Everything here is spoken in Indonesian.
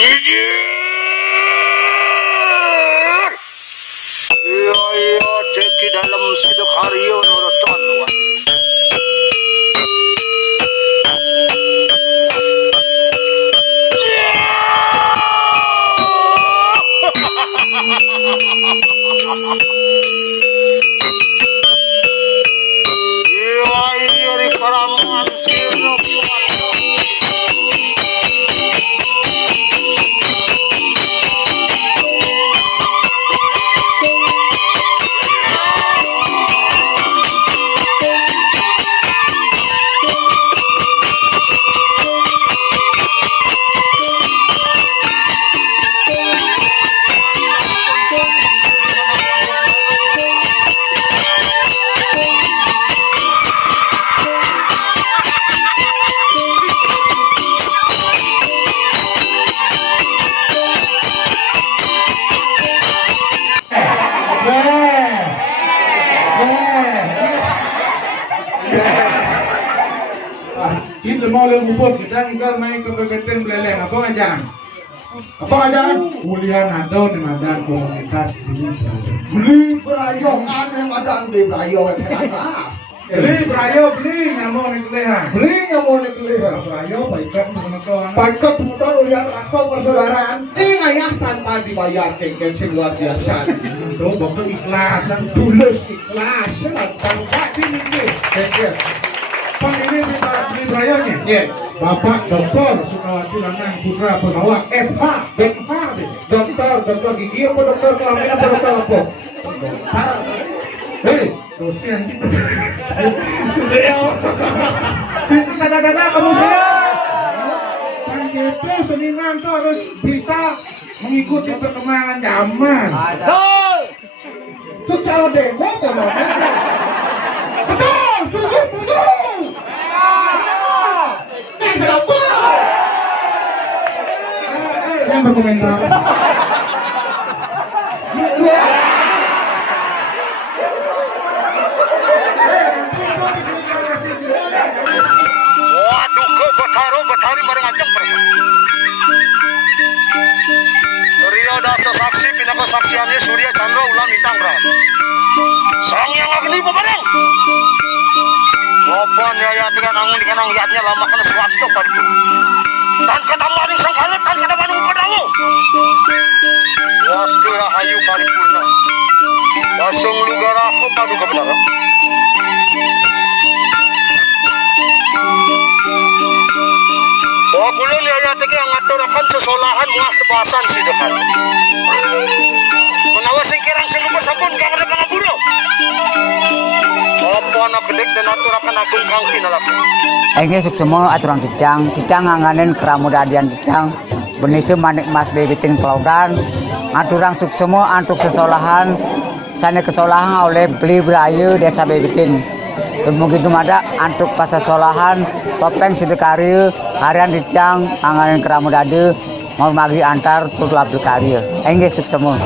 Iya ceki dalam sidik hariyo nora tanwa. Iya di paraman sino. Kita mau lembut kita tinggal main ke Kabupaten Buleleng. Apa ngajang? Apa ngajang? Kuliah nado di madan komunitas Bli Braya. Bli Braya aneh madan Bli Braya. Bli Braya beli nyamu nih kelehan. Bli nyamu nih kelehan. Braya baikat teman-teman. Baikat teman-teman lihat asal persaudaraan. Ngayah tanpa dibayar kengken sing luar biasa. Tuh dokter ikhlas dan tulus ikhlas. Tanpa sini nih. Pak ini Bli Brayanya? Iya. Bapak Dr. Sukawati Lanang Putra Perbawa SH BMH dokter gigi apa dokter kelamin apa dokter apa? Hei, dosen cinta. Sudah ya. Cinta kata-kata kamu sudah. Kan gitu seniman tuh harus bisa mengikuti perkembangan zaman. Betul. Itu cara demo kan? Betul, betul. Yang berkomentar. Waduh, kau betari bareng ajeng bersama. Rio dasa saksi pinaka saksiannya Surya Chandra Ulan Mitanggra. Sang yang agni pebareng. Lopon ya dengan angun di kanang yatnya lama kena swasta pariku. Dan kata maring sangkalat dan kata manung padawo. Wastu rahayu paripurna. Dasung lugara aku padu kebenaran. Bahwa kulon ya tegi yang ngaturakan sesolahan muah tepasan si dekat. Menawa sing kirang sing lupa sampun kang ada pangaburo. Apa nak kedik dan aturakan agung kang sinalaku. Ini suksema aturan didang anganen keramudadian didang Bendesa Manik Mas Bebetin Kelaudan aturan suksema antuk sesolahan sana kesolahan oleh Bli Braya Desa Bebetin. Mungkin ada antuk pasasolahan topeng sidekarya harian didang anganen keramudadi mau magi antar tutulap karya. Ini suksema.